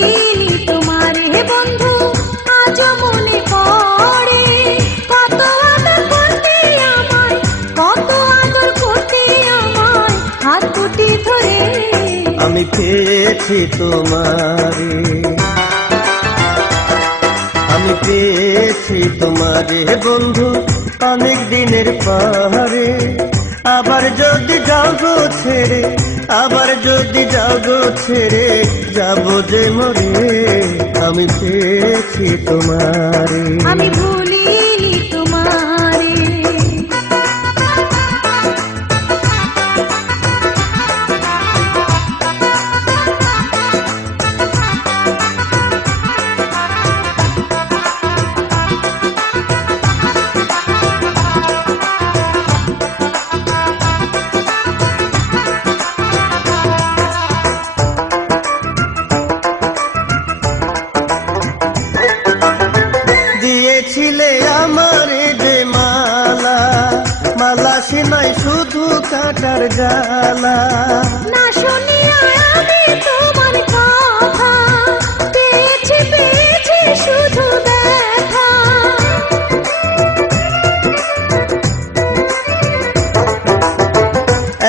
ভুলিনি তোমারে বন্ধু, আজও মনে পড়ে কত আদর করতে আমায়, কত আদর করতে আমায় হাত দুটি ধরে। আমি পেয়েছি তোমারে, আমি পেয়েছি তোমারে বন্ধু অনেক দিনের পরে। আবার যদি যাও গো ছেড়ে, আবার যদি যাও গো ছেড়ে যাব যে মরে। আমি পেয়েছি তোমারে, আমি ভুলিনি তোমারে। দিয়েছিলে আমারে যে মালা, মালা সে নয় শুধু কাটার জ্বালা। না শুনিয়া আমি তোমার কথা, পেয়েছি পেয়েছি শুধু দেখা।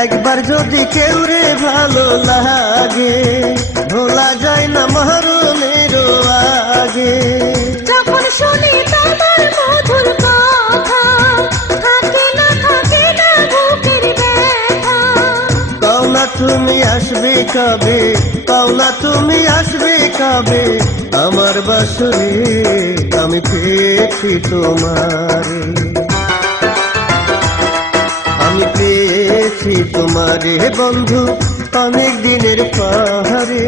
একবার যদি কেউ রে ভালো লাগে, ভোলা যায় না মরণের আগে। যখন শুনি তোমার মধুর কথা, থাকে না বুকের ব্যথা। কও না তুমি আসবে কবে, কও না তুমি আসবে কবে আমার বাসরে। আমি পেয়েছি তোমারে, আমি পেয়েছি তোমারে বন্ধু অনেক দিনের পাহাড়ে।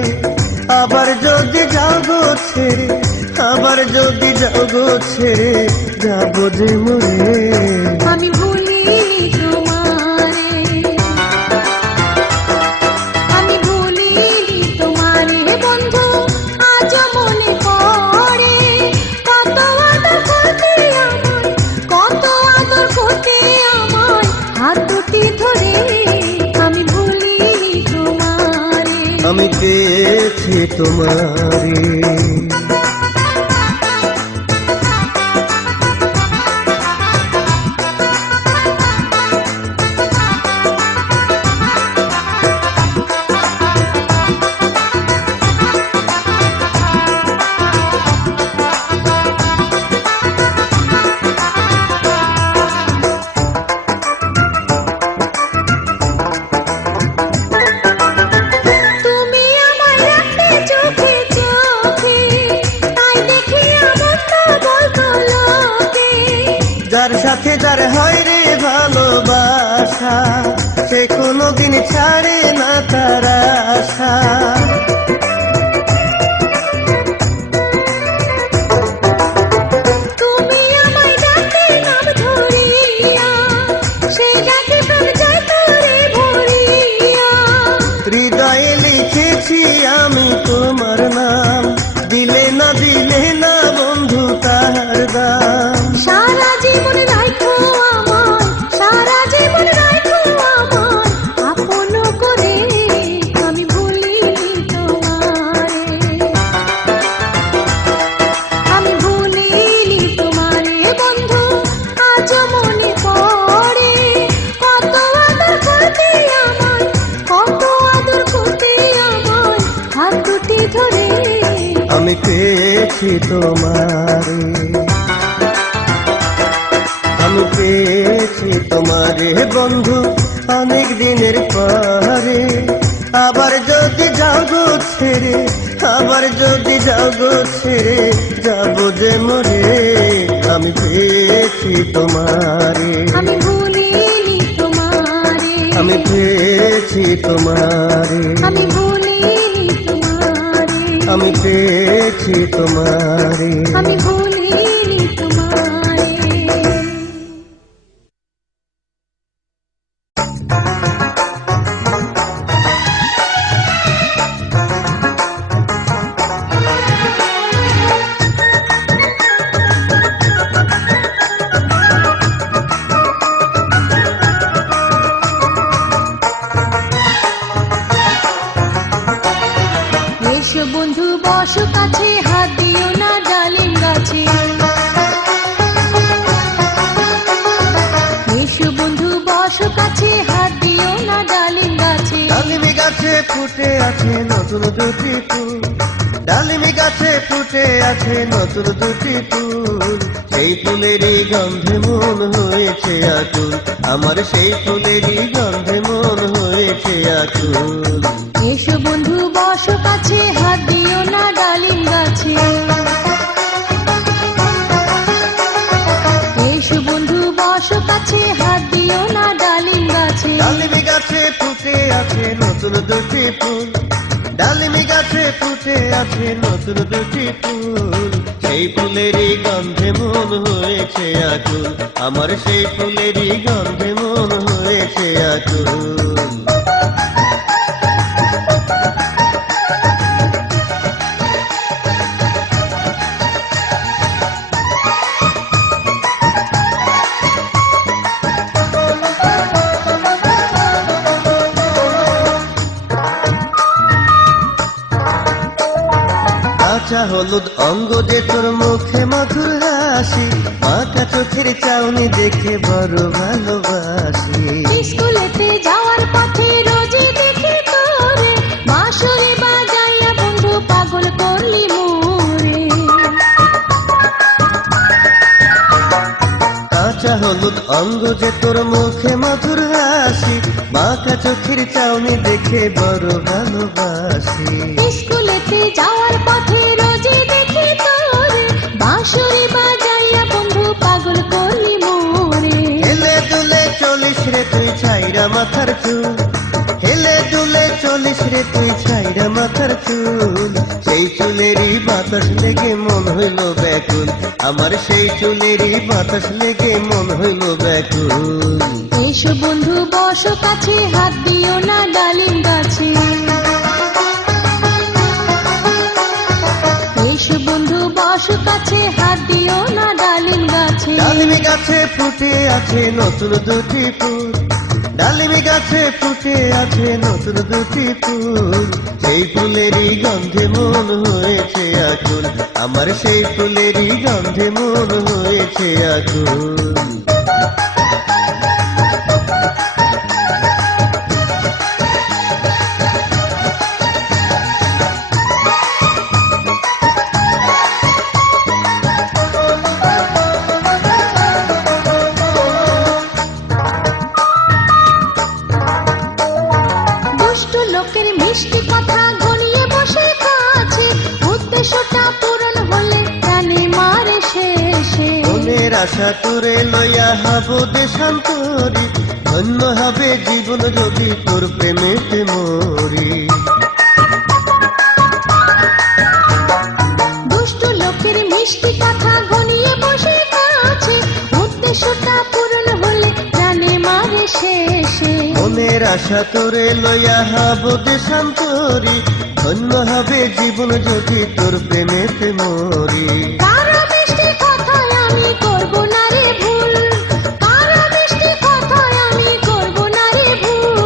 আবার যদি যাও গো ছেড়ে, আবার যদি যাও গো ছেড়ে যাব যে মরে। আমি ভুলিনি তোমারে, আমি ভুলিনি তোমারে বন্ধু, আজও মনে পড়ে কত আদর করতে আমায়, কত আদর করতে আমায় হাত দুটি ধরে। আমি ভুলিনি তোমারে, আমি পেয়েছি তোমারে। তুমি আমায় রাখতে চোখে চোখে, তাই দেখি আমার তো বলতো লোকে। যার সাথে যার হয় রে ভালোবাসা, সে কোনোদিন ছাড়ে না তার আশা। তুমি আমায় ডাকতে নাম ধরিয়া, সেই ডাকে প্রাণ যায় তোরে ভরিয়া। হৃদয়ে লিখেছি আমি তোমার নাম, দিলে না বন্ধু তার দাম। সারা জীবন রাখো আমার, সারা জীবন রাখো আমার আপন করে। আমি ভুলিনি তোমারে, আমি ভুলিনি তোমারে বন্ধু, আজও মনে পড়ে কত আদর করতে আমায়, কত আদর করতে আমায় হাত দুটি ধরে। আমি পেয়েছি তোমারে, আমি পেয়েছি তোমারে বন্ধু অনেক দিনের পরে। আবার যদি যাও গো ছেড়ে, আবার যদি যাও গো ছেড়ে যাব যে মরে। আমি পেয়েছি তোমারে, আমি ভুলিনি তোমারে, আমি পেয়েছি তোমারে, আমি ভুলিনি তোমারে, আমি পেয়েছি তোমারে। আমি ভুলিনি তোমারে। এসো এসো বন্ধু বসো কাছে, হাত দিও না ডালিম গাছে। এসো বন্ধু বসো কাছে, হাত দিও না ডালিম গাছে। ডালিমি গাছে ফুটে আছে নতুন দুটি ফুল, ডালিমি গাছে ফুটে আছে নতুন দুটি ফুল, সেই ফুলেরই গন্ধে মন হয়েছে আকুল, আমার সেই ফুলেরই গন্ধে মন হয়েছে আকুল। এসো বন্ধু বসো কাছে, হাত দিও না ডালিম গাছে। এসো বন্ধু বসো কাছে, হাত দিও না ডালিম গাছে। ডালিমি গাছে ফুটে আছে নতুন দুটি ফুল, ডালিমি গাছে ফুটে আছে নতুন দুটি ফুল, সেই ফুলেরই গন্ধে মন হয়েছে আকুল, আমার সেই ফুলেরই গন্ধে মন হয়েছে আকুল। কাঁচা হলুদ অঙ্গ যে তোর মুখে মধুর হাসি, মাথা চোখের চাউনি দেখে বড় ভালোবাসি। স্কুলেতে যাওয়ার পথে রোজই দেখি তোরে, বাঁশরি বাজাইয়া বন্ধু পাগল করলি মোরে। কাঁচা হলুদ অঙ্গ যে তোর মুখে মধুর হাসি, মাথা চোখের চাউনি দেখে বড় ভালোবাসি। স্কুলেতে যাওয়ার পথে রোজই দেখি তোরে, বাঁশরি বাজাইয়া বন্ধু পাগল করলি মোরে। হেলে দুলে চলিস রে তুই ছাইরা মাথার চুল, হেলে দুলে চলিস রে তুই ছাইরা মাথার চুল, সেই চুলেরই বাতাস লেগে মন হইল ব্যাকুল, আমার সেই চুলেরই বাতাস লেগে মন হইল ব্যাকুল। এসো বন্ধু বসো কাছে, হাত দিও না ডালিম গাছে। এসো বন্ধু বসো কাছে, হাত দিও না ডালিম গাছে। ডালিমি গাছে ফুটে আছে নতুন দুটি ফুল, ডালিমি গাছে ফুটে আছে নতুন দুটি ফুল, সেই ফুলেরই গন্ধে মন হয়েছে আকুল, আমার সেই ফুলেরই গন্ধে মন হয়েছে আকুল। দুষ্ট লোকের মিষ্টি কথা ঘনিয়ে বসে কাছে, উদ্দেশ্যটা পূরণ হলে জানে মারে শেষে। মনের আশা তোরে লইয়া হব দেশান্তরি, ধন্য হবে জীবন যদি তোর প্রেমেতে মরি। দুষ্ট লোকের মিষ্টি কথা ঘনিয়ে বসে কাছে, উদ্দেশ্যটা পূরণ হলে জানে মারে শেষে। মনের আশা তোরে লইয়া হব দেশান্তরি, ধন্য হবে জীবন যদি তোর প্রেমেতে মরি। কারো মিষ্টি কথায় আমি করব না রে ভুল, কারো মিষ্টি কথায় আমি করব না রে ভুল,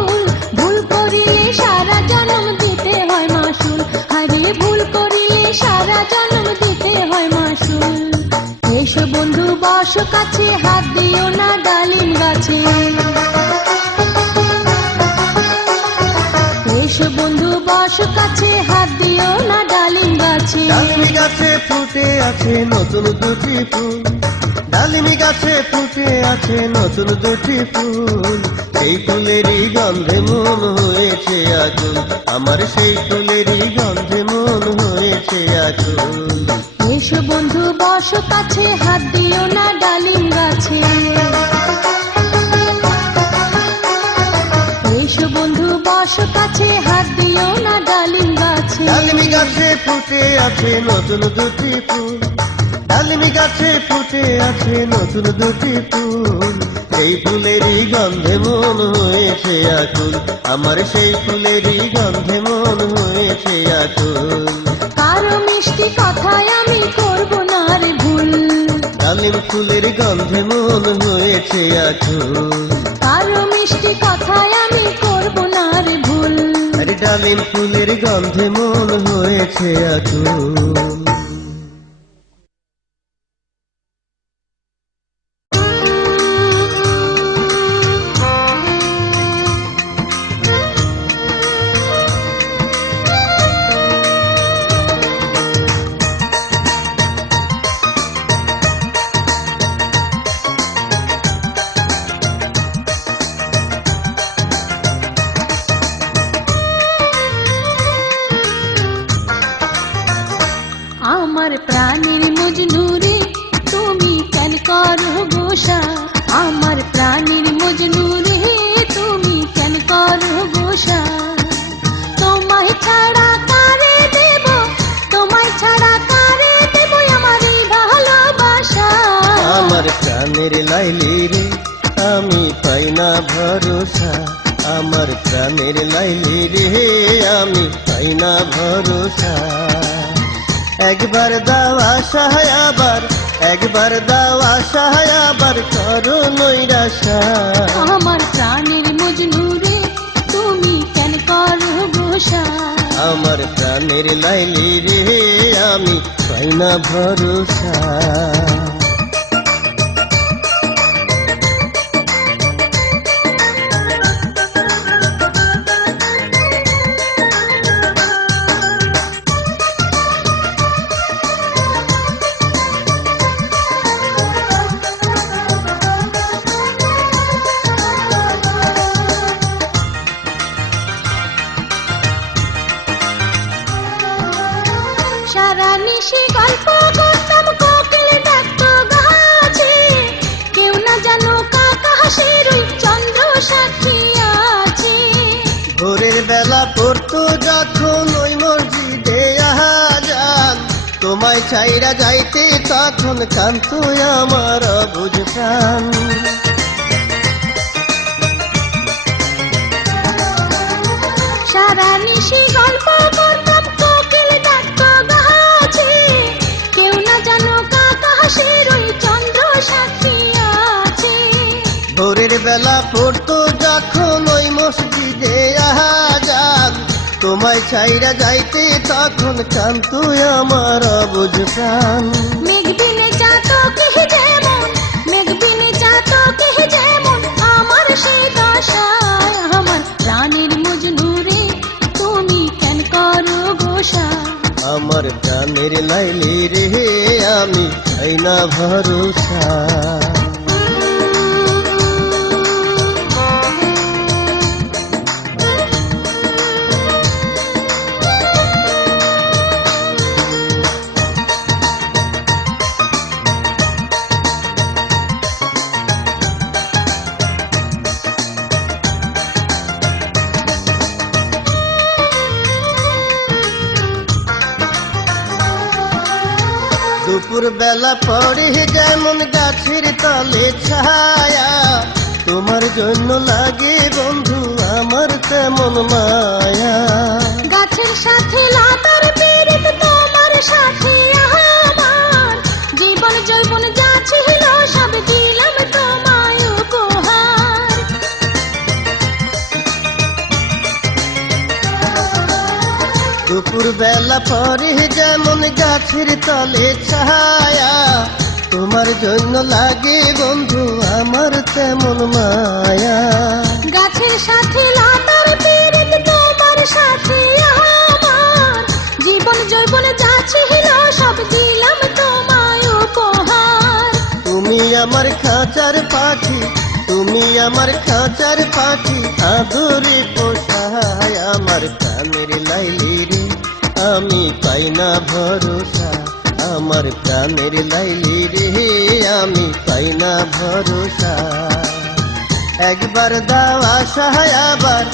ভুল করিলে সারা জন্ম দিতে হয় মাসুল, আরে ভুল করিলে সারা জন্ম দিতে হয় মাসুল। এসো বন্ধু বসো কাছে, হাত দিও না ডালিম গাছে। এসো বন্ধু বসো কাছে, হাত দিও না ডালিম গাছে। ডালিমি গাছে ফুটে আছে নতুন দুটি ফুল, ডালিমি গাছে ফুটে আছে নতুন দুটি ফুল, সেই ফুলেরই গন্ধে মন হয়েছে আকুল, আমার সেই ফুলেরই গন্ধে মন হয়েছে আকুল। এসো বন্ধু বসো কাছে, হাত দিও না ডালিম গাছে। এসো বন্ধু বসো কাছে, হাত দিও না ডালিম গাছে। ডালিমি গাছে ফুটে আছে নতুন দুটি ফুল, ডালিমি গাছে ফুটে আছে নতুন দুটি ফুল, সেই ফুলেরই গন্ধে মন হয়েছে আকুল, আমার সেই ফুলেরই গন্ধে মন হয়েছে আকুল। কারো মিষ্টি কথায় আমি করব না রে ভুল, ডালিম ফুলের গন্ধে মন হয়েছে আকুল, কারো মিষ্টি কথায় আমি করব না রে ভুল, আরে ডালিম ফুলের গন্ধে মন হয়েছে আকুল। আমার প্রাণের মজনু রে তুমি কেন করো গোসা, আমার প্রাণের মজনু রে তুমি কেন করো গোসা। তোমায় ছাড়া কারে দেব, তোমায় ছাড়া কারে দেব আমার এই ভালোবাসা। আমার প্রাণের লাইলি রে আমি পাই না ভরসা, আমার প্রাণের লাইলি রে আমি পাই না ভরসা। একবার দাও আশা আবার, একবার দাও আশা আবার করো নৈরাশা। আমার প্রাণের মজনু রে তুমি কেন করো গোসা, আমার প্রাণের লাইলি রে আমি পাই না ভরসা। সারা নিশি গল্প করতাম কোকিল ডাকতো গাছে, কেউ না জানো কাকা হাসির ওই চন্দ্র সাক্ষী আছে। ভোরের বেলা পড়তো যখন ওই মসজিদে আজান, তোমায় চাইরা যাইতে তখন কান্ত আমার অবুঝ প্রাণ। সারা নিশি গল্প করতাম কোকিল ডাকতো গাছে, কেউ না জানো কাকা হাসির ওই চন্দ্র সাক্ষী আছে। ভোরের বেলা পড়তো যখন ওই মসজিদে আজান, তোমায় চাইরা যাইতে তখন কান্ত আমার অবুঝ প্রাণ। মেঘবিনে চাতকে যেমন, মেঘবিনে চাতকে যেমন আমার সেই দশায়। আমার প্রাণের মজনু রে তুমি কেন করো গোসা, আমার প্রাণের লাইলি রে আমি পাই না ভরসা। দুপুর বেলা পড়ে যেমন গাছের তলে ছায়া, তোমার জন্য লাগে বন্ধু আমার তেমন মায়া। গাছের সাথে লতার পীড়িত তোমার সাথে আমার, জীবন যৌবন যা ছিল সব দিলাম তোমায় উপহার। দুপুর বেলা পরে যেমন গাছের তলে ছায়া, তোমার জন্য লাগে বন্ধু আমার তেমন মায়া। গাছের সাথে লতার পীড়িত তোমার সাথে আমার, জীবন যৌবন যা ছিল সব দিলাম তোমায় উপহার। তুমি আমার খাঁচার পাখি, তুমি আমার খাঁচার পাখি আদরে পোষায়। আমার প্রাণের লাইলি রে আমি পাই না ভরসা, আমার প্রাণের লাইলি রে আমি পাই না ভরসা। একবার দাও আশা আবার,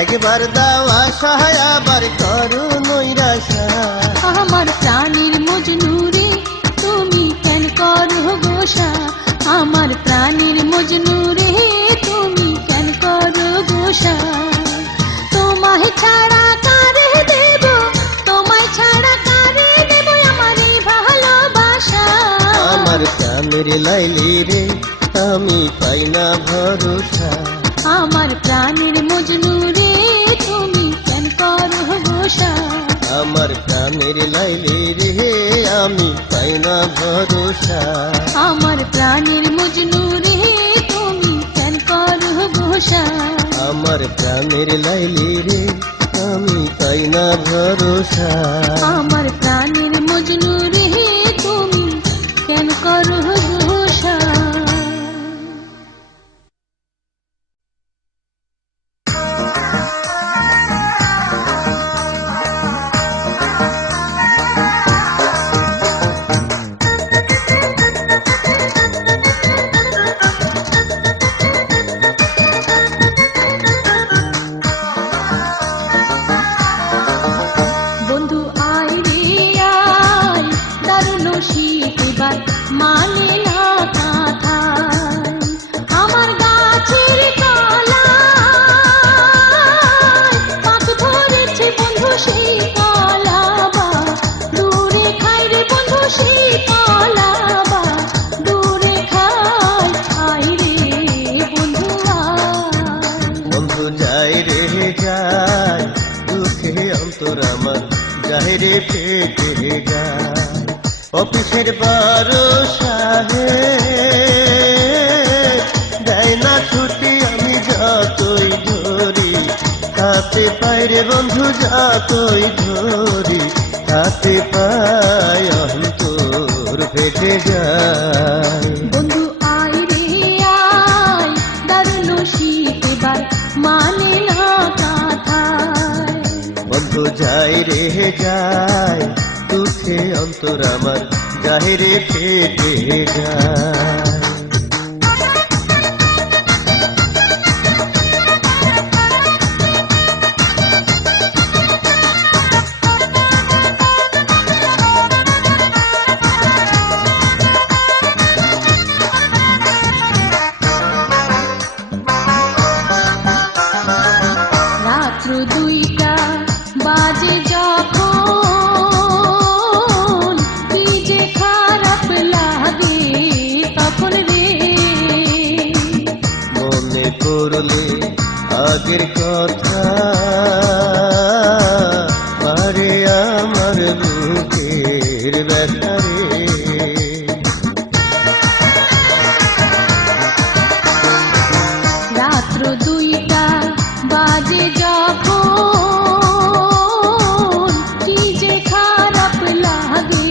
একবার দাও আশা আবার করো নৈরাশা। আমার প্রাণের মজনু রে তুমি কেন করো গোসা, আমার প্রাণের মজনু রে তুমি কেন করো গোসা। তোমায় ছাড়া কারে দেব, তোমায় ছাড়া কারে দেব আমার এই ভালোবাসা। আমার প্রাণের লাইলি রে আমি পাই না ভরসা, আমার প্রাণের মজনু রে তুমি কেন করো ভরসা। আমার প্রাণের লাইলি রে আমি পাই না ভরসা। আমার প্রাণের মজনু রে তুমি কেন করো ঘোষা। আমার প্রাণের লাইলি রে আমি পাই না ভরসা। আমার প্রাণের মজনু রে তুমি কেন করো ঘোষা। বন্ধু আয় রে আয়, দারুণ শীত এবার মানে না কাঁথায়। আমার গাছের তলায় পাক ধরেছে বন্ধু সেই কলাবা, দূরে খাই রে বন্ধু সেই কলাবা, দূরে খাই। আয় রে বন্ধু আয়। বন্ধু যায় রে যায়, দুঃখে অন্তর আমার যায় রে ফেটে যায়। অফিসের ভরসাহে দেয় না ছুটি আমি যতই ধরি, হাতে পাই রে বন্ধু যতই ধরি, হাতে পাই অন্তর ফেটে যায়। বন্ধু আয় রে আয়, দারুণ শীত এবার মানে না কাঁথায়। বন্ধু যায় রে যায়, দুঃখে অন্তর আমার যায় রে ফেটে যায়। রাত্র 2টা বাজে যখন, কি যে খারাপ লাগে তখন রে। মনে পড়লে আগের কথা, আরে আমার বুকের ব্যথা রে। রাত্র 2টা বাজে যখন, কি যে খারাপ লাগে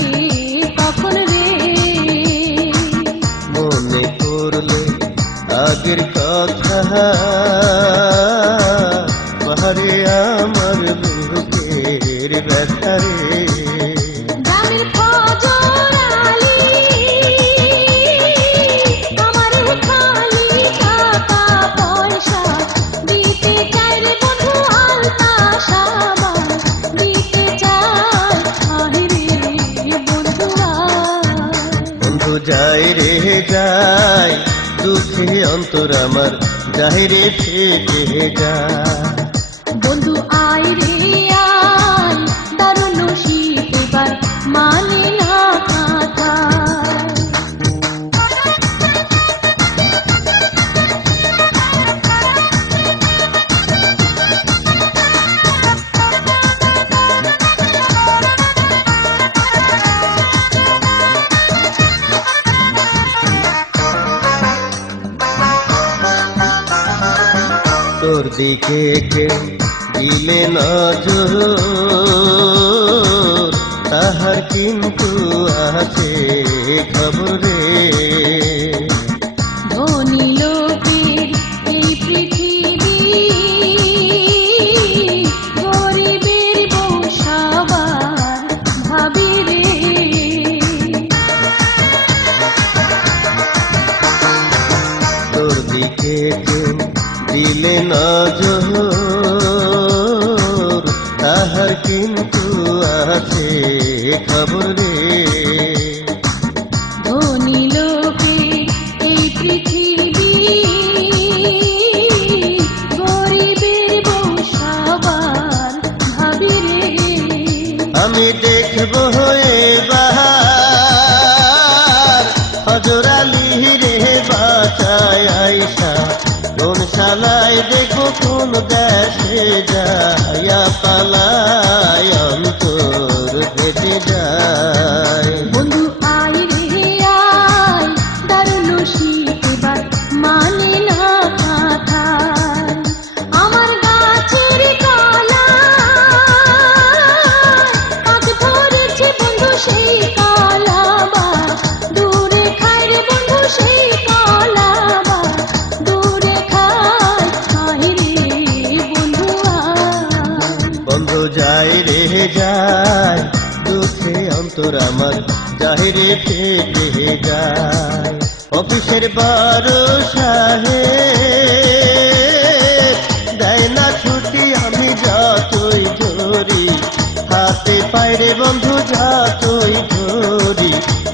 তখন রে। মনে পড়লে আগের কথা, আরে আমার বুকের ব্যথা রে। গ্রামের ফজর আলী আমার খালি টাকা পয়সা দিতে চাই রে বন্ধু, আলতা সাবান দিতে চাই। আয় রে বন্ধু আয়। বন্ধু যায় রে যায়, দুঃখে অন্তর আমার যায় রে ফেটে যায়। বন্ধু আয় রে আয়, দারুণ শীত এবার মানে না কাঁথায়। তোর দিকে কেউ দিলে নজর, তাহার কিন্তু আছে খবরে। ধনী লোকের এই পৃথিবী, গরিবের বউ সবার ভাবি রে। তোর দিকে কেউ দিলে নজর, তাহার কিন্তু আছে খবরে। ধনী লোকের এই পৃথিবী, গরিবের বউ সবার ভাবি রে। আমি দেখব এবার হজর আলী রে বাঁচায় আইসা, কোন শালায় দেখবো কোন দেশে যাইয়া পালাই অন্তর ফেটে যায়। বন্ধু আয় রে আয়, দারুণ শীত এবার মানে না কাঁথার। আমার গাছের কলা পাক ধরেছে বন্ধু সেই কলা বা দূরে খায় রে বন্ধু সেই কলা বা দূরে খায়। আয় রে বন্ধু আয়। বন্ধু যায় রে যায়, দুঃখে অন্তর আমার যায় রে ফেটে যায়। অফিসের বড় সাহেব দেয় না ছুটি, আমি যতই ধরি হাতে পাই রে বন্ধু, যতই ধরি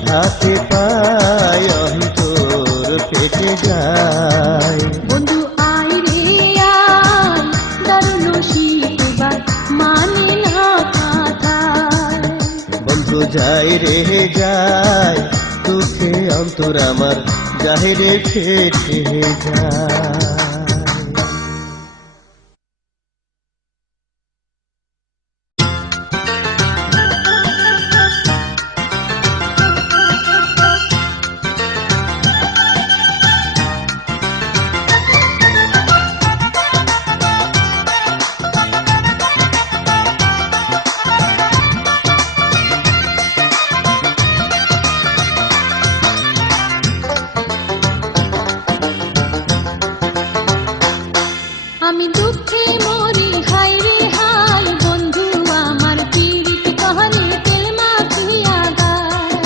হাতে পাই অন্তর ফেটে যায়। বন্ধু আয় রে আয়, দারুণ শীত এবার মানে না কাঁথার। বন্ধু যায় রে যায়, দুঃখে অন্তর আমার যায় রে ফেটে যায়। আমি দুঃখে মরি হায় রে হায়, বন্ধু আমার পীড়িত কহলে তেল মাখিয়া গায়।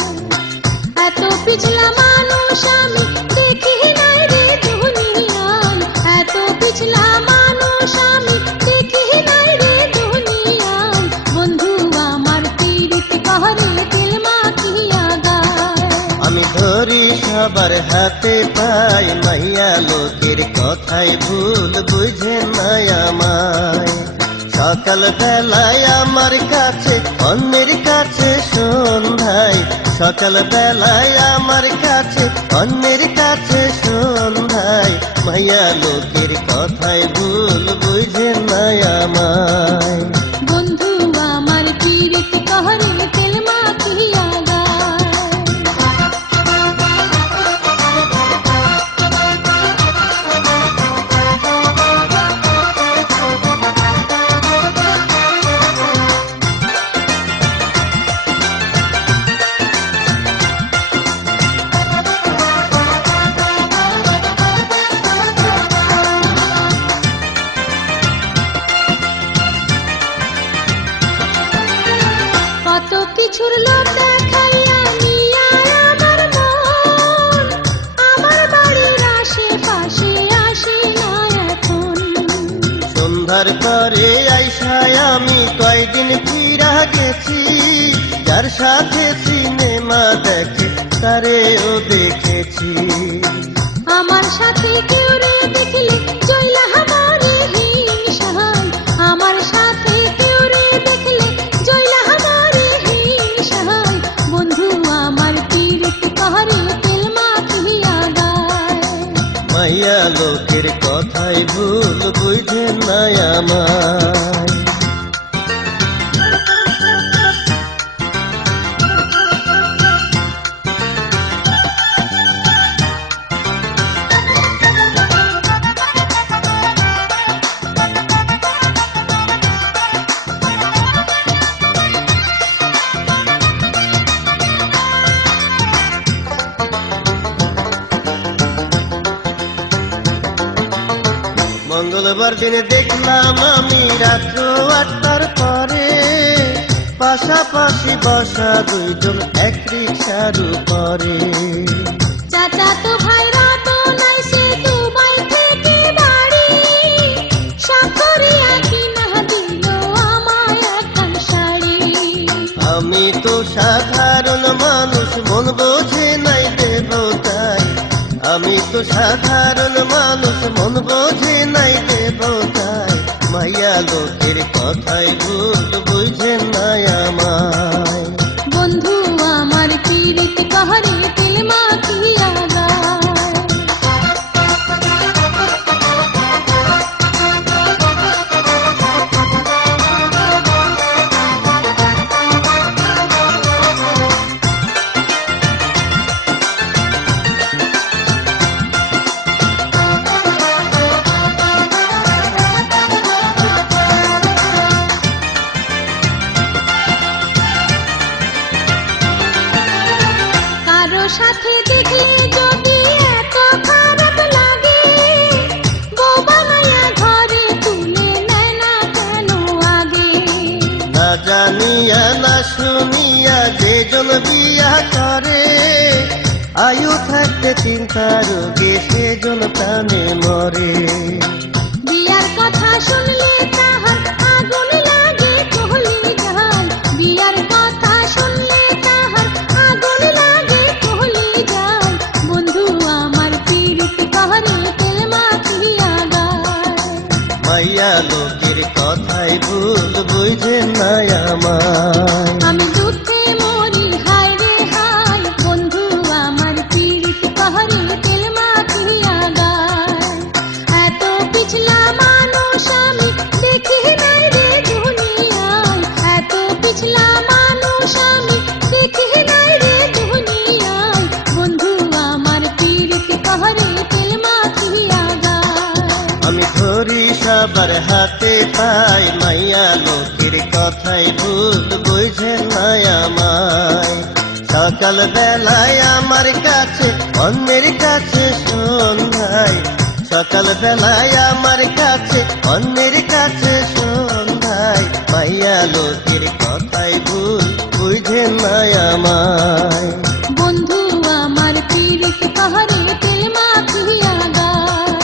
এত পিছলা মানুষ আমি দেখি নাই রে দুনিয়ায়, এত পিছলা মানুষ আমি দেখি নাই রে দুনিয়ায়। বন্ধু আমার পীড়িত কহলে তেল মাখিয়া গায়। আমি ধরি সবার হাতে পাই, মাইয়া লোকের কথাই ভুল বুঝে নাই আমায়। সকাল বেলায় আমার কাছে অন্যের কাছে সন্ধ্যায়, সকাল বেলায় আমার কাছে অন্যের কাছে সন্ধ্যায়। মাইয়া লোকের কথাই ভুল বুঝে নাই আমায়। বন্ধু আমার পীড়িত কহলে তেল মাখিয়া গায়। কত কিছুর লোক দেখাইয়া নিয়া আমার মন, আমার বাড়ির আশেপাশে আসে না এখন। সন্ধ্যার পরে আইসায় আমি কয়দিন ফিরা গেছি, যার সাথে সিনেমা দেখে তারেও দেখেছি। আমার সাথে কেউ রে দেখলে জয়লা আমারে হিংসায়, আমার সাথে কেউ রে দেখলে জয়লা আমারে হিংসায়। বন্ধু আমার পীড়িত কহরে তেল মাখিয়া গায়। মাইয়া লোকের কথাই ভুল বুঝে নাই আমায়। মঙ্গলবার দিনে দেখলাম আমি রাত্র ৮টার পরে, পাশাপাশি বসা দুইজন এক রিকশার উপরে। চাচা তো ভাইরা তো নাই সে দুবাই থেকে বাড়ি, সাকরিয়া কিনা দিল আমায় একখান শাড়ি। আমি তো সাধারণ মানুষ, মন বোঝে নাই দেবতাই। আমি তো সাধারণ মানুষ, মন বোঝে নাই দেবতাই। মাইয়া লোকের কথাই ভুল বুঝে নাই আমায়। বন্ধু আমার পীড়িত কহরে তেল মাখিয়া গায়। কারো সাথে দেখলে যদি এত খারাপ লাগে, বউ বানাইয়া ঘরে তুলে নেয় না কেন আগে? না জানিয়া না শুনিয়া যে জন বিয়া করে, আয়ু থাকতে চিন্তা রোগে সেজন প্রাণে মরে। বিয়ার কথা শুনলে তাহার আগুন লাগে কহলি যায়, বিয়ার কথা শুনলে তাহার আগুন লাগে কহলি যায়। বন্ধু আমার পীড়িত করে তেল মাখিয়া গায়। মাইয়া লোকের কথাই ভুল বুঝে না আমায়। আমি দুঃখে মরি হায় রে হায়, বন্ধু আমার পীড়িত করে তেল মাখিয়া গায়। এত পিছলা মানুষ আমি দেখি নাই রে দুনিয়ায়, এত পিছলা মানুষ আমি দেখি নাই রে দুনিয়ায়। বন্ধু আমার পীড়িত করে তেল মাখিয়া গায়। আমি ধরি সবার হাতে পাই, মাইয়া লোকের কথাই ভুল বুঝে না আমায়। সকাল বেলায় আমার কাছে অন্যের কাছে সন্ধ্যায়, সকাল বেলায় আমার কাছে অন্যের কাছে সন্ধ্যায়। মাইয়া লোকের কথাই ভুল বুঝে না আমায়। বন্ধু আমার পীড়িত করে তেল মাখিয়া গায়।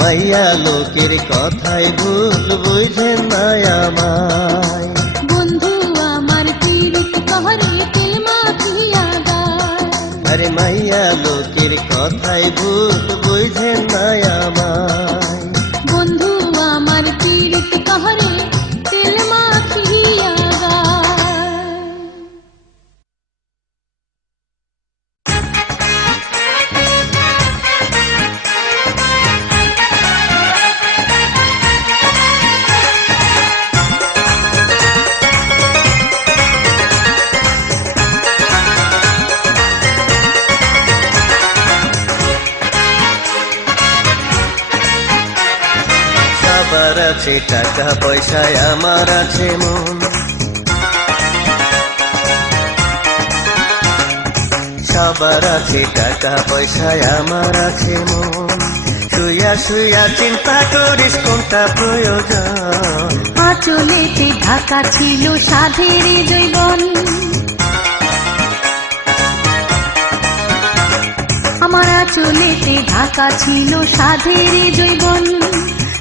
মাইয়া লোকের কথাই ভুল বুঝে না আমায়। বন্ধু আমার পীড়িত করে তেল মাখিয়া গায়। আরে মাইয়া লোকের কথাই ভুল বুঝে না আমায়। বন্ধু আমার পীড়িত করে তেল মাখিয়া গায়। সবার আছে টাকা পয়সায়, আমার আছে মন। সবার আছে টাকা পয়সায়, আমার আছে মন। শুইয়া শুইয়া চিন্তা করিস কোনটা প্রয়োজন। আঁচলেতে ঢাকা ছিল সাধের জৈবন, আমার আঁচলেতে ঢাকা ছিল সাধের জৈবন।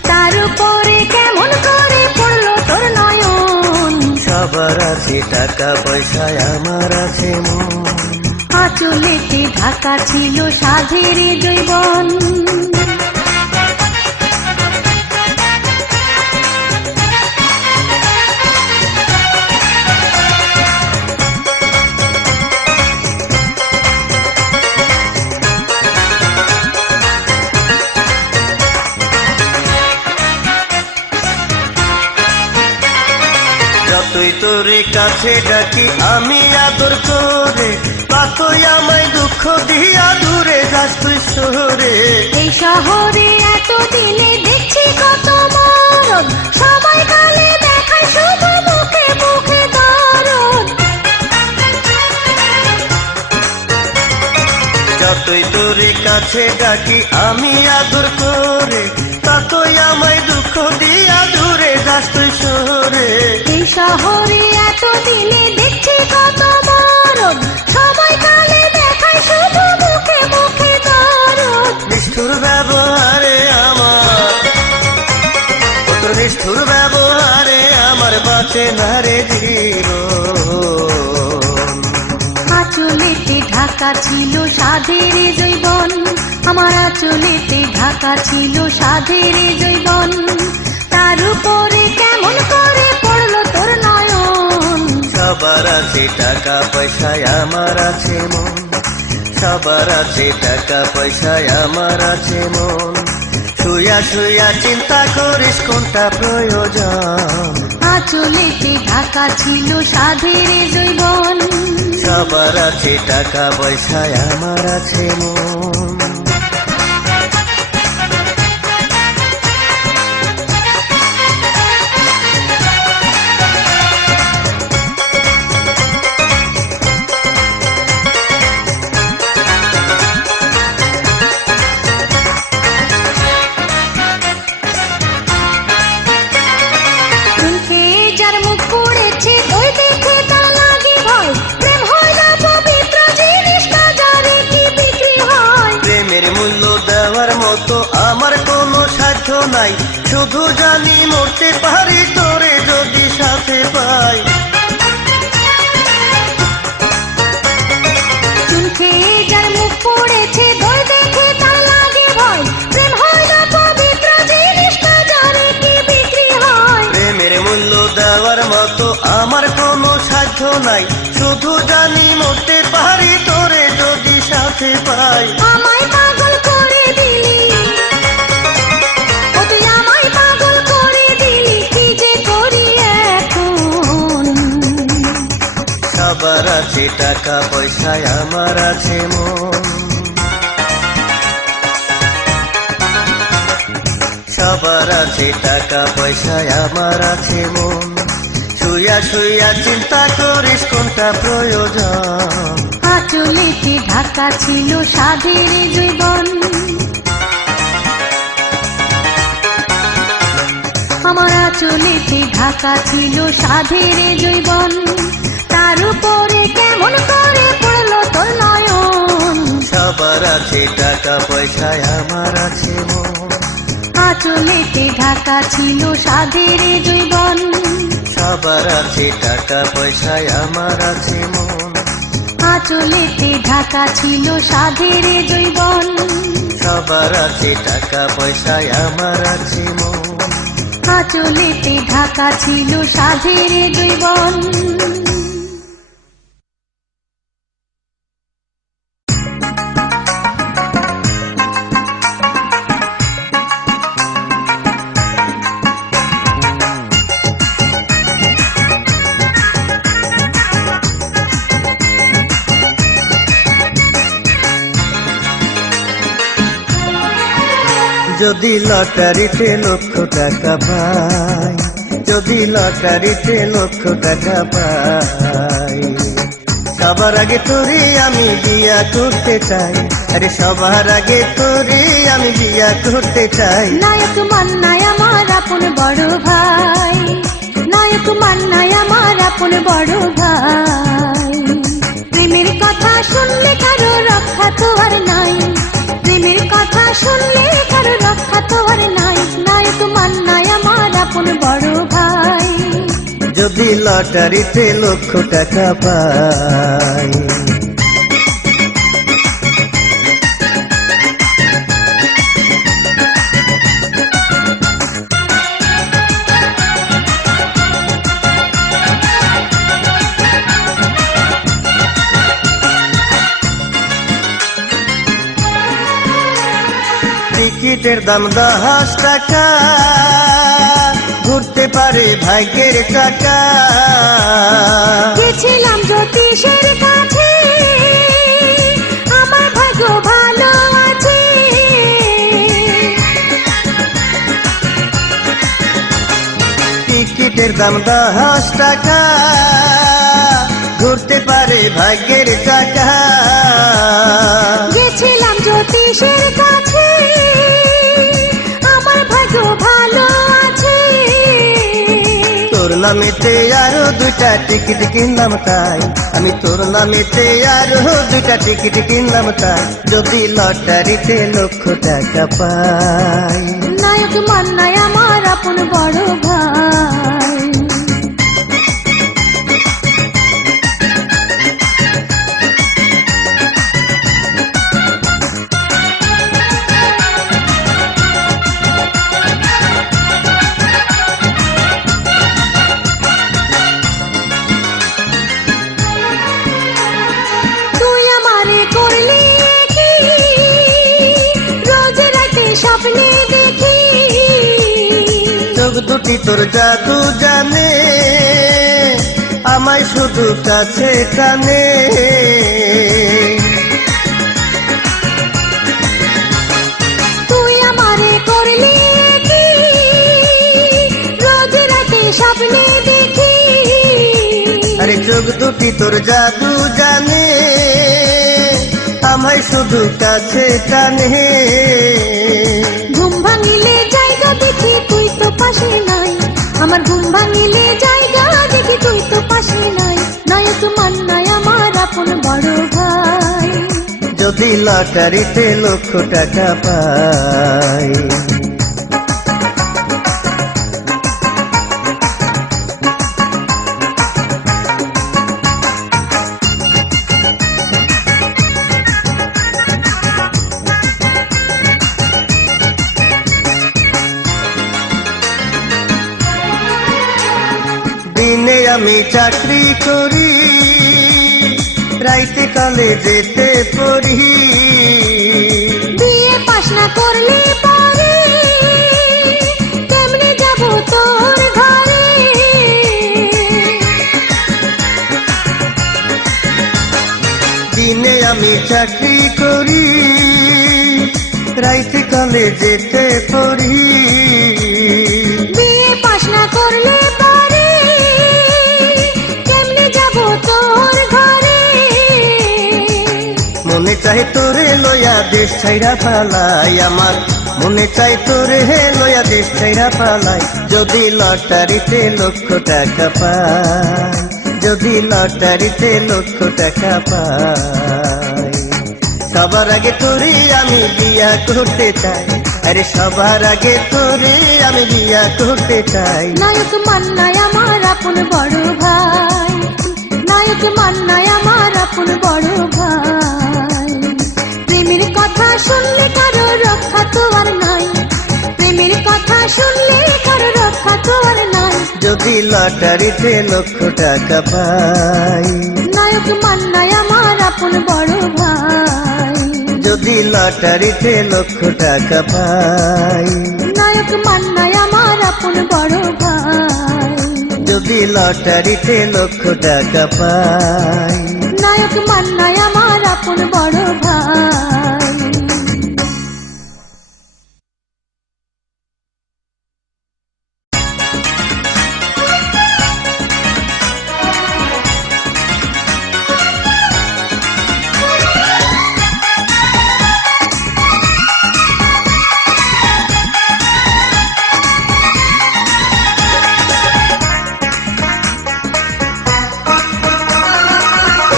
তার উপরে কেমন করে পড়লো তোর নয়ন। সবার আছে টাকা পয়সায়, আমার আছে মন। আঁচলেতে ঢাকা ছিল সাধের জৈবন। যতই তোর কাছে ডাকি আমি আদর করে, ততই আমায় দুঃখ দিয়া দূরে যাস তুই শহরে। এই শহরে এত দিনে দেখছি কত মরদ, সবাই কালে দেখায় শুধু মুখে মুখে দরদ। যতই তোর কাছে ডাকি আমি আদর করে, ততই আমায় দুঃখ দিয়া দূরে যাস তুই শহরে। এই শহরে এত দিনে দেখছি কত মরদ, সবাই কালে দেখায় শুধু মুখে মুখে দরদ। নিষ্ঠুর ব্যবহারে আমার, তোর নিষ্ঠুর ব্যবহারে আমার বাঁচে না রে জীবন। আঁচলেতে ঢাকা ছিল সাধের জৈবন, আমার আঁচলেতে ঢাকা ছিল সাধের জৈবন। তার উপরে কেমন করে পড়লো তোর নয়ন। সবার আছে টাকা পয়সায়, আমার আছে মন। সবার আছে টাকা পয়সায়, আমার আছে মন। শুইয়া শুইয়া চিন্তা করিস কোনটা প্রয়োজন। আঁচলেতে ঢাকা ছিল সাধের জৈবন। সবার আছে টাকা পয়সায়, আমার আছে মন। শুধু জানি মরতে পারি তোরে যদি সাথে পাই। চুল খেয়ে যার মুখ পড়েছে দই দেখে তার লাগে ভয়, প্রেম হয় না পবিত্র জিনিসটা জানে কি বিক্রি হয়। প্রেমের মূল্য দেওয়ার মতো আমার কোনো সাধ্য নাই, শুধু জানি মরতে পারি তোরে যদি সাথে পাই। আমায় পাগল করে দিলি, ও তুই আমায় পাগল করে দিলি, কি যে করি এখন। সবার আছে টাকা পয়সায় আমার আছে মন, সবার আছে টাকা পয়সায় আমার আছে মন। শুইয়া শুইয়া চিন্তা করিস কোনটা প্রয়োজন। আঁচলেতে ঢাকা ছিল সাধের জীবন, আমার আঁচলেতে ঢাকা ছিল সাধের জীবন, তার উপরে কেমন করে পড়লো তোর নয়ন। সবার আছে টাকা পয়সায় আমার আছে মন, আঁচলেতে ঢাকা ছিল সাধের জীবন, সবার আছে টাকা পয়সায় আমার আছে মন। আঁচলেতে ঢাকা ছিল সাধের জীবন, সবার আছে টাকা পয়সায় আমার আছে মন। আঁচলেতে ঢাকা ছিল সাধের জীবন। যদি লটারিতে লক্ষ টাকা পাই, যদি লটারিতে লক্ষ টাকা পাই, সবার আগে তোরে আমি বিয়া করতে চাই। আরে সবার আগে তোরে আমি বিয়া করতে চাই। নায়ক মান্নায় আমার আপন বড় ভাই, নায়ক মান্নায় আমার আপন বড় ভাই। প্রেমের কথা শুনলে কারো রক্ষা তো আর নাই, প্রেমের কথা শুনলে কারো রক্ষা তো আর নাই। নায়ক মান্নায় আমার আপন বড় ভাই। যদি লটারিতে লক্ষ টাকা পাই, টিকিটের দাম 10 টাকা, ঘুরতে পারে ভাগ্যের টাকা। গেছিলাম জ্যোতিষের কাছে, আমার ভাগ্য ভালো আছে। টিকিটের দাম 10 টাকা, ঘুরতে পারে ভাগ্যের টাকা। গেছিলাম জ্যোতিষের কাছে, আমার ভাগ্য ভালো আছে। তোর নামেতে আরো 2টা টিকিট কিনলাম তাই, আমি তোর নামেতে আরো 2টা টিকিট কিনলাম তাই। যদি লটারিতে লক্ষ টাকা পাই, নায়ক মান্নায় আমার আপন বড় ভাই। তুই আমারে করলি কি, রোজ রাতে স্বপ্নে দেখি। চোখ দুটি তোর জাদু জানে, আমায় শুধু কাছে টানে। তুই আমারে করলি কি, রোজ রাতে স্বপ্নে দেখি। আরে চোখ দুটি তোর জাদু জানে, আমায় শুধু কাছে টানে। ঘুম ভাঙিলে জায়গা দেখি তুই তো পাশে নাই, আমার ঘুম ভাঙিলে জায়গা দেখি তুই তো পাশে নাই। নায়ক মান্নায় আমার আপন বড় ভাই। যদি লটারিতে লক্ষ টাকা পাই, আমি চাকরি করি, রাইতে কালে যেতে পড়ি। বিয়ে পাশ না করলে পরে কেমনে যাব তোর ঘরে? দিনে আমি চাকরি করি, রাইতে কালে যেতে পড়ি। বিয়ে পাশ না করলে পরে কেমনে যাব তোর ঘরে? মনে চাই তোরে লয়া দেশ ছাইরা পালাই, আমার মনে চাই তোরে লয়া দেশ ছাইরা পালাই। যদি লটারিতে লক্ষ টাকা পাই, যদি লটারিতে লক্ষ টাকা পাই, সবার আগে তোরে আমি বিয়া করতে চাই। আরে সবার আগে তোরে আমি বিয়া করতে চাই। নায়ক মান্নায় আমার আপন বড় ভাই, নায়ক মান্নায় আমার আপন বড় ভাই। প্রেমের কথা শুনলে কারো রক্ষা তো আর নাই, প্রেমের কথা শুনলে কারো রক্ষা তো আর নাই। যদি লটারিতে লক্ষ টাকা পাই, নায়ক মান্নায় আমার আপন বড় ভাই। যদি লটারিতে লক্ষ টাকা পাই, নায়ক মান্নায় আমার আপন বড় ভাই। যদি লটারিতে লক্ষ টাকা পাই, নায়ক মান্নায় আমার আপন বড় ভাই।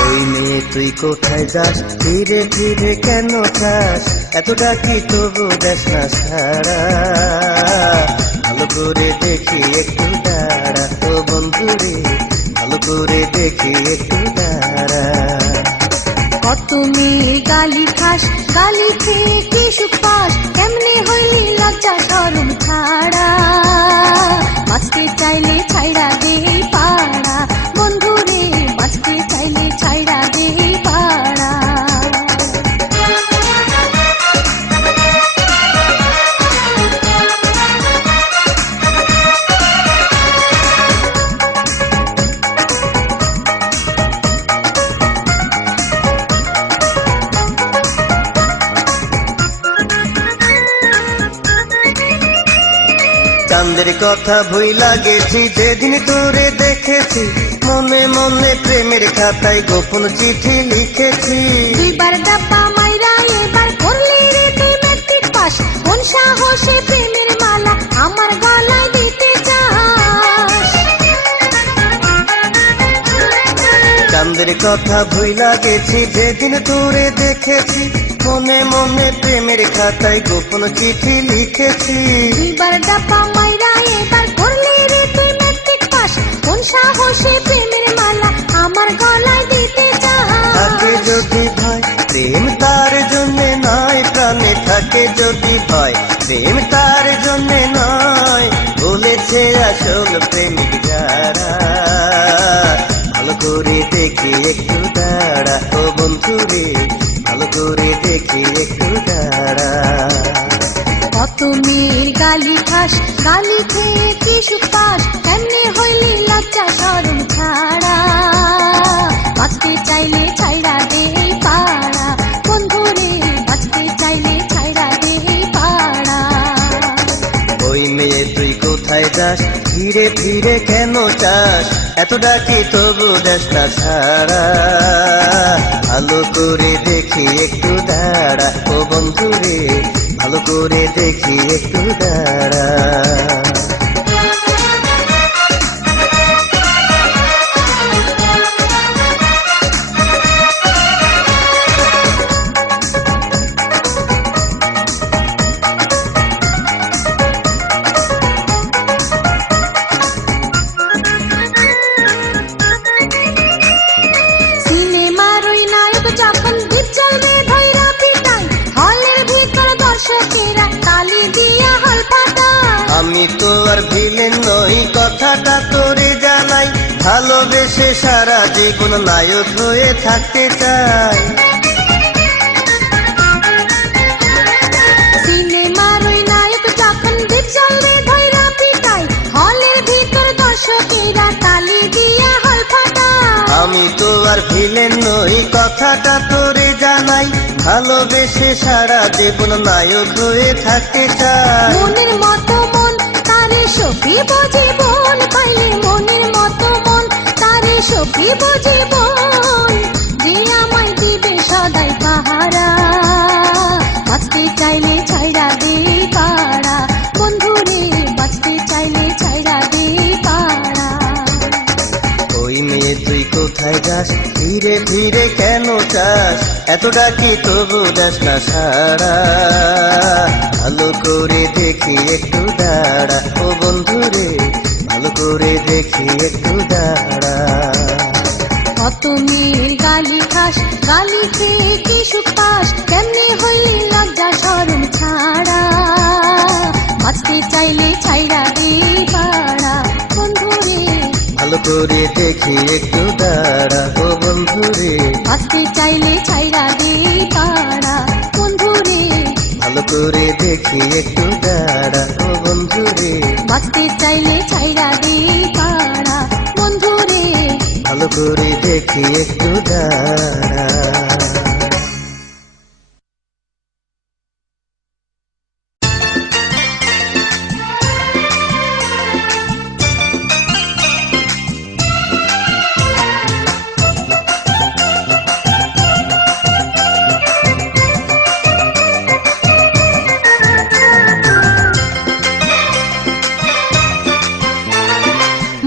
ওই মেয়ে তুই কোথায় যাস, ধীরে ধীরে কেন চাস, এত ডাকি তবু দেশ না সারা। ভালো করে দেখি একটু দাঁড়া, ও বন্ধু রে ভালো করে দেখি একটু দাঁড়া। কত মেয়ে গালি খাস, গালি খেয়ে কি সুখ পাস, কেমনে হইলি লজ্জা শরম ছাড়া। বাঁচতে চাইলে ছাইড়া দে পাড়া, বন্ধু রে বাঁচতে চাইলে ছাইড়া দে পাড়া। চাঁদের কথা ভুইলা গেছি যেদিন তোরে দেখেছি, মনে মনে প্রেমের খাতায় গোপন চিঠি লিখেছি। দুইবার ডাব্বা মাইরা এবার করলি রে তুই ম্যাট্রিক পাস, কোন সাহসে প্রেমের মালা আমার গলায় দিতে চাস? চাঁদের কথা ভুইলা গেছি যেদিন তোরে দেখেছি, মনে মনে প্রেমের খাতায় গোপন চিঠি লিখেছি। দুইবার ডাব্বা মাইরা এবার করলি রে তুই ম্যাট্রিক পাস, কোন সাহসে প্রেমের মালা আমার গলায় দিতে থাকে চাস? যদি ভয় প্রেম তার জন্যে নয়, প্রাণে থাকে যদি ভয় প্রেম তার জন্যে নয়। বলেছে আসল প্রেমিক যারা, ভালো করে দেখি একটু দাঁড়া, ও বন্ধু রে ভালো করে দেখি একটু দাঁড়া। কত মেয়ের গালি খাস, গালি খেয়ে কি সুখ পাস, কেমনে হইলি লজ্জা শরম ছাড়া। বাঁচতে চাইলে ছাইড়া দে পাড়া, বন্ধু রে বাঁচতে চাইলে ছাইড়া দে পাড়া। ওই মেয়ে তুই কোথায় যাস, ধীরে ধীরে কেন চাস, এত ডাকি তবু দেশ না ছাড়া। ভালো করে দেখি একটু দাঁড়া, ও বন্ধু রে ভালো করে দেখি একটু দাঁড়া। সিনেমার ওই নায়ক যখন দ্বীপ চলবে ধৈরা পিটাই, হলের ভিতর দর্শকেরা তালি দিয়া হল পাতায়। আমি তো আর ভিলেন নই, কথাটা তোরে জানাই, ভালোবেসে সারা জীবন নায়ক হয়ে থাকতে চাই। সিনেমার ওই নায়ক যখন বিচারে ধৈরা পিটাই, হলের ভিতর দর্শকেরা তালি দিয়া হল ফাটায়। আমি তো আর ভিলেন নই, কথাটা তোরে জানাই, ভালোবেসে সারা জীবন নায়ক হয়ে থাকতে চাই। মনের মতো মন তারে সখিব জীবন পাইলে, মনের মতো মন তারে সখিব জীবন, যে আমায় দিবে সদাই পাহারা। বাঁচতে চাইলে ছাইরা দে পাড়া, বন্ধুরে বাঁচতে চাইলে ছাইরা দে পাড়া। ওই মেয়ে তুই কোথায় যাস, ধীরে ধীরে কেন চাস, এত ডাকি তবু যাস না সারা। ভালো করে দেখি একটু দাঁড়া, ও বন্ধুরে ভালো করে দেখি একটু দাঁড়া। কত মেয়ের গালি খাস, গালি খেয়ে কি সুখ পাস, কেমনে হইলে লজ্জা শরম ছাড়া। বাঁচতে চাইলে ছাইরা দে পাড়া, বন্ধুরে ভালো করে দেখি একটু দাঁড়া, ও বন্ধুরে বাঁচতে চাইলে ছাইরা দে পাড়া, বন্ধুরে ভালো করে দেখি একটু দাঁড়া, ও বন্ধুরে বাঁচতে চাইলে ছাইরা দে পাড়া, বন্ধুরে ভালো করে দেখি একটু দাঁড়া।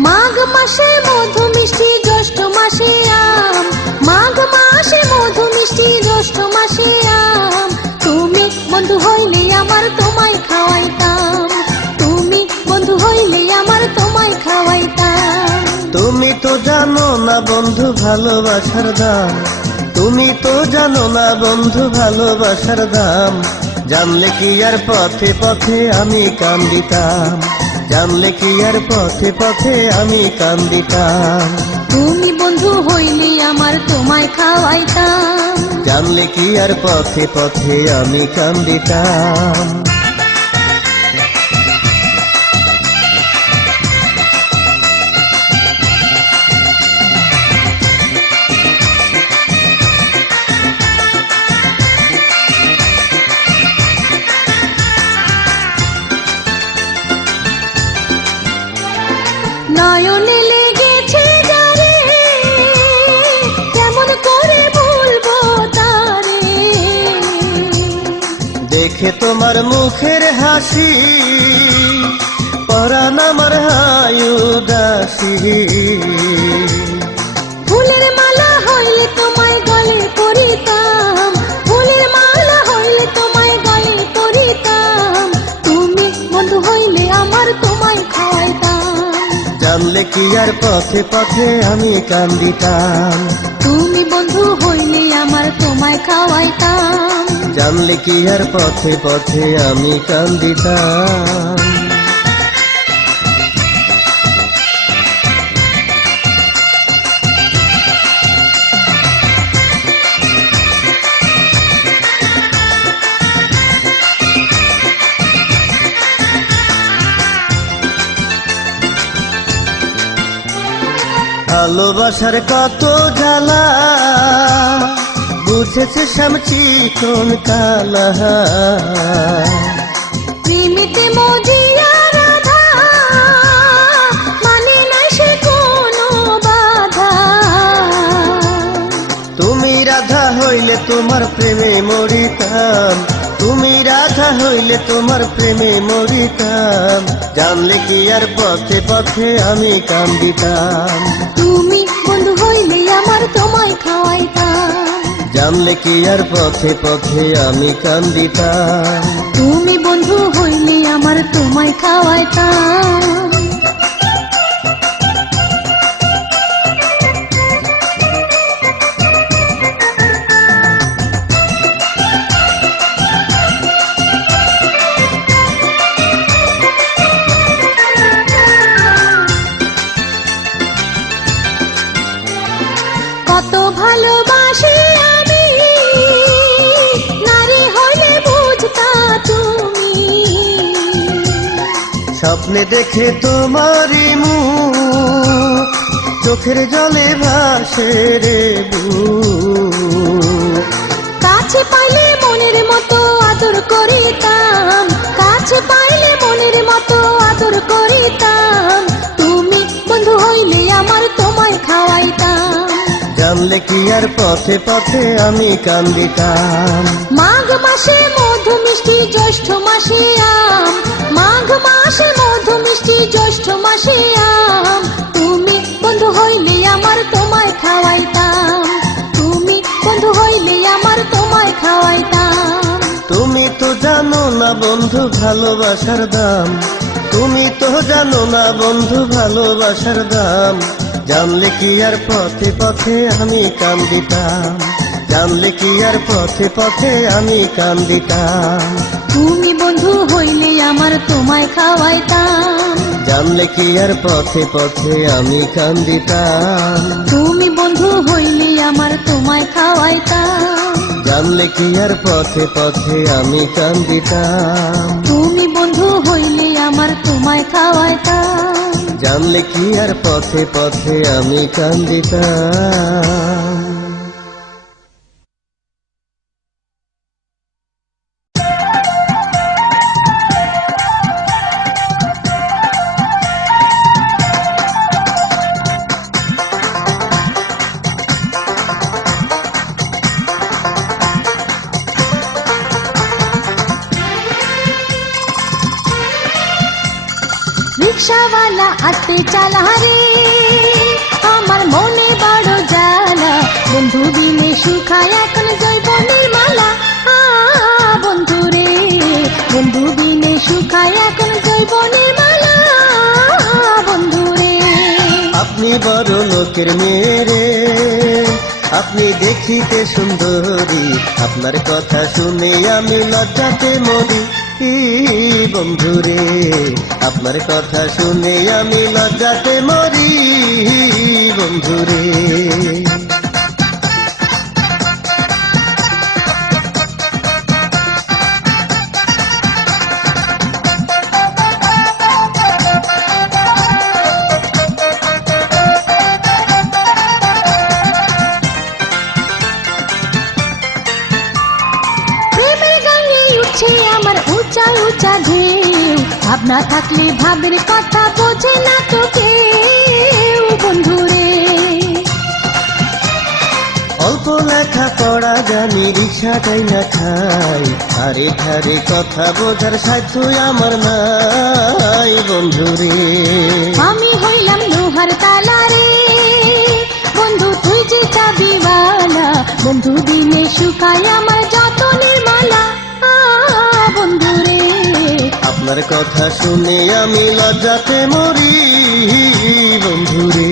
মাঘ মাসে মধু মিষ্টি, জ্যৈষ্ঠ মাসে আম, মাঘ মাসে মধু মিষ্টি, জ্যৈষ্ঠ মাসে আম। তুমি বন্ধু হইলে আমার তোমায় খাওয়াইতাম, তুমি বন্ধু হইলে আমার তোমায় খাওয়াইতাম। তুমি তো জানো না বন্ধু ভালোবাসার দাম, তুমি তো জানো না বন্ধু ভালোবাসার দাম। জানলে কি আর পথে পথে আমি কান্দিতাম, জানলে কি আর পথে পথে আমি কান্দিতাম। তুমি বন্ধু হইলে আমার তোমায় খাওয়াইতাম, জানলে কি আর পথে পথে আমি কান্দিতাম। নয়নে লেগেছে যারে, কেমন করে ভুলবো তারে। দেখে তোমার মুখের হাসি, পরাণ আমার হায় উদাসী। ফুলের মালা হইলে তোমায় গলে পরিতাম, ফুলের মালা হইলে তোমায় গলে পরিতাম। তুমি বন্ধু হইলে আমার তোমায় খাওয়াইতাম, জানলে কি আর পথে পথে আমি কান্দিতাম। তুমি বন্ধু হইলে আমার তোমায় খাওয়াইতাম। জানলে কি আর পথে পথে আমি কান্দিতাম। ভালোবাসার কত জ্বালা, বুঝেছে শ্যামচি কোন কালা। প্রেমেতে মজিয়া রাধা, মানে না সে কোনো বাধা। তুমি রাধা হইলে তোমার প্রেমে মরিতাম, তুমি রাধা হইলে তোমার প্রেমে মরিতাম। জানলে কি আর পথে পথে আমি কান্দিতাম। তুমি বন্ধু হইলে আমার তোমায় খাওয়াইতাম, জানলে কি আর পথে পথে আমি কান্দিতাম। তুমি বন্ধু হইলে আমার তোমায় খাওয়াইতাম। স্বপ্নে দেখে তোমারই মুখ চোখের জলে ভাসে রে বুক। কাছে পাইলে মনের মতো আদর করিতাম, কাছে পাইলে মনের মতো আদর করিতাম, তুমি বন্ধু হইলে আমার তোমায় খাওয়াইতাম। জানলে কি আর পথে পথে আমি কান্দিতাম। মাঘ মাসে মধু মিষ্টি জ্যৈষ্ঠ মাসে আম, মাঘ মাসে মধু মিষ্টি জ্যৈষ্ঠ মাসে আম, তুমি বন্ধু হইলে আমার তোমায় খাওয়াইতাম, তুমি বন্ধু হইলে আমার তোমায় খাওয়াইতাম। তুমি তো জানো না বন্ধু ভালোবাসার দাম, তুমি তো জানো না বন্ধু ভালোবাসার দাম। জানলে কি আর পথে পথে আমি কান্দিতাম, জানলে কি আর পথে পথে আমি কান্দিতাম। তুমি বন্ধু হইলে আমার তোমায় খাওয়াইতাম, জানলে কি আর পথে পথে আমি কান্দিতাম। তুমি বন্ধু হইলে আমার তোমায় খাওয়াইতাম, জানলে কি আর পথে পথে আমি কান্দিতাম। তুমি বন্ধু হইলে আমার তোমায় খাওয়াইতাম। জানলে কি আর পথে পথে আমি কান্দিতাম। রিক্সাওয়ালা আসতে চালা রে, আমার মনে বড় জ্বালা, বন্ধু দিনে শুকায় এখন জৈবনের মালা। বন্ধু রে, বন্ধু দিনে শুকায় এখন জৈবনের মালা। বন্ধু রে, আপনি বড় লোকের মেয়ে রে, আপনি দেখিতে সুন্দরী, আপনার কথা শুনে আমি লজ্জাতে মরি। বন্ধু রে, আপনার কথা শুনে আমি লজ্জাতে মরি। বন্ধু রে, আমার উঁচা উঁচা ঢেউ, ভাবনা থাকলে ভাবের কথা বোঝে না তো কেউ। বন্ধু রে, অল্প লেখা পড়া জানি, রিক্সাটাই না খাই, আরে ধারে কথা বোঝার সাধ্য আমার নাই। বন্ধু রে, আমি হইলাম লোহার তালা রে, বন্ধু তুই যে চাবিওয়ালা, বন্ধু দিনে শুকায় আমার যতনের মালা। বন্ধু রে, আপনার কথা শুনে আমি লজ্জাতে মরি। বন্ধু রে,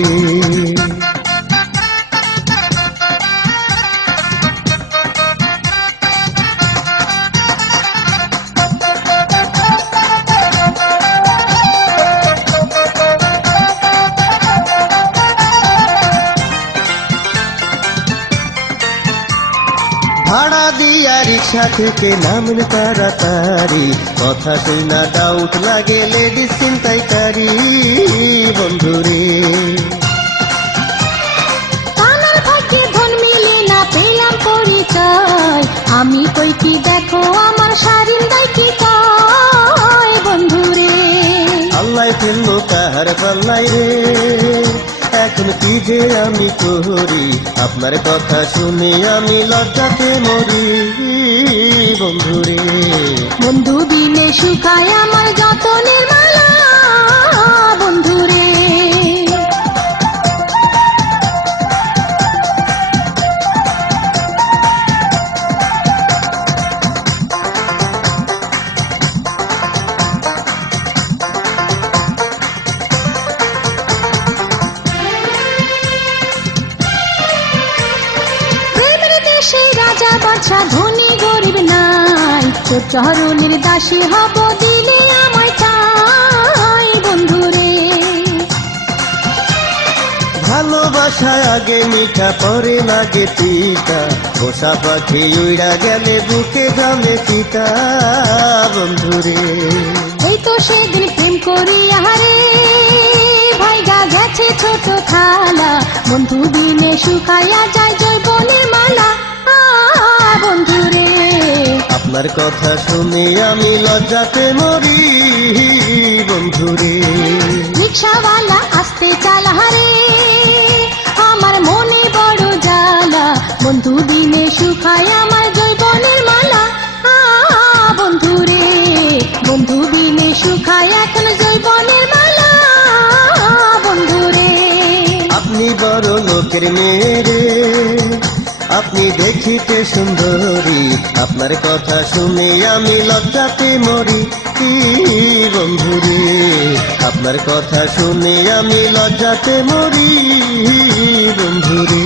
ভাড়া দিয়া রিক্সা থেকে নামলে তাড়াতাড়ি, কথা শুই না ডাউট লাগে লেডিস চিন্তাইকারী। বন্ধু রে, কানার ভাগ্যে ধন মিলে না পেলাম পরিচয়, আমি কই কি দেখো আমার সারিন্দাই কি কয়। বন্ধু রে, আল্লাহ ফেললো কাহার পাল্লাই রে, এখন কি যে আমি করি, আপনার কথা শুনে আমি লজ্জাতে মরি। বন্ধু রে, বন্ধু দিনে শুকায় আমার যতনের মালা। বন্ধু রে, রাজা বাদশা ধনী গরিব নাই, তোর চরণের দাসী হব দিলে আমায় চাই। বন্ধু রে, ভালোবাসায় আগে মিঠা পরে লাগে তিতা, পোষা পাখি উড়া গেলে বুকে জানে চিতা। বন্ধু রে, এই তো সেদিন প্রেম করিয়া রে ভাইগা গেছে ছোট থালা, বন্ধু বিনে শুকাইয়া যায় যৌবনের মালা। বন্ধু রে আপনার কথা শুনে আমি লজ্জাতে মরি বন্ধুরে। রিক্সাওয়ালা আসতে চালা রে আমার মনে বড় জ্বালা, বন্ধু বিনে শুকায় আমার যৌবনের মালা। বন্ধু রে বন্ধু বিনে শুকায় এখন যৌবনের মালা। বন্ধু রে আপনি বড় লোকের মেয়ে, আপনি দেখিতে সুন্দরী, আপনার কথা শুনে আমি লজ্জাতে মরি বন্ধুরে। আপনার কথা শুনে আমি লজ্জাতে মরি বন্ধুরে।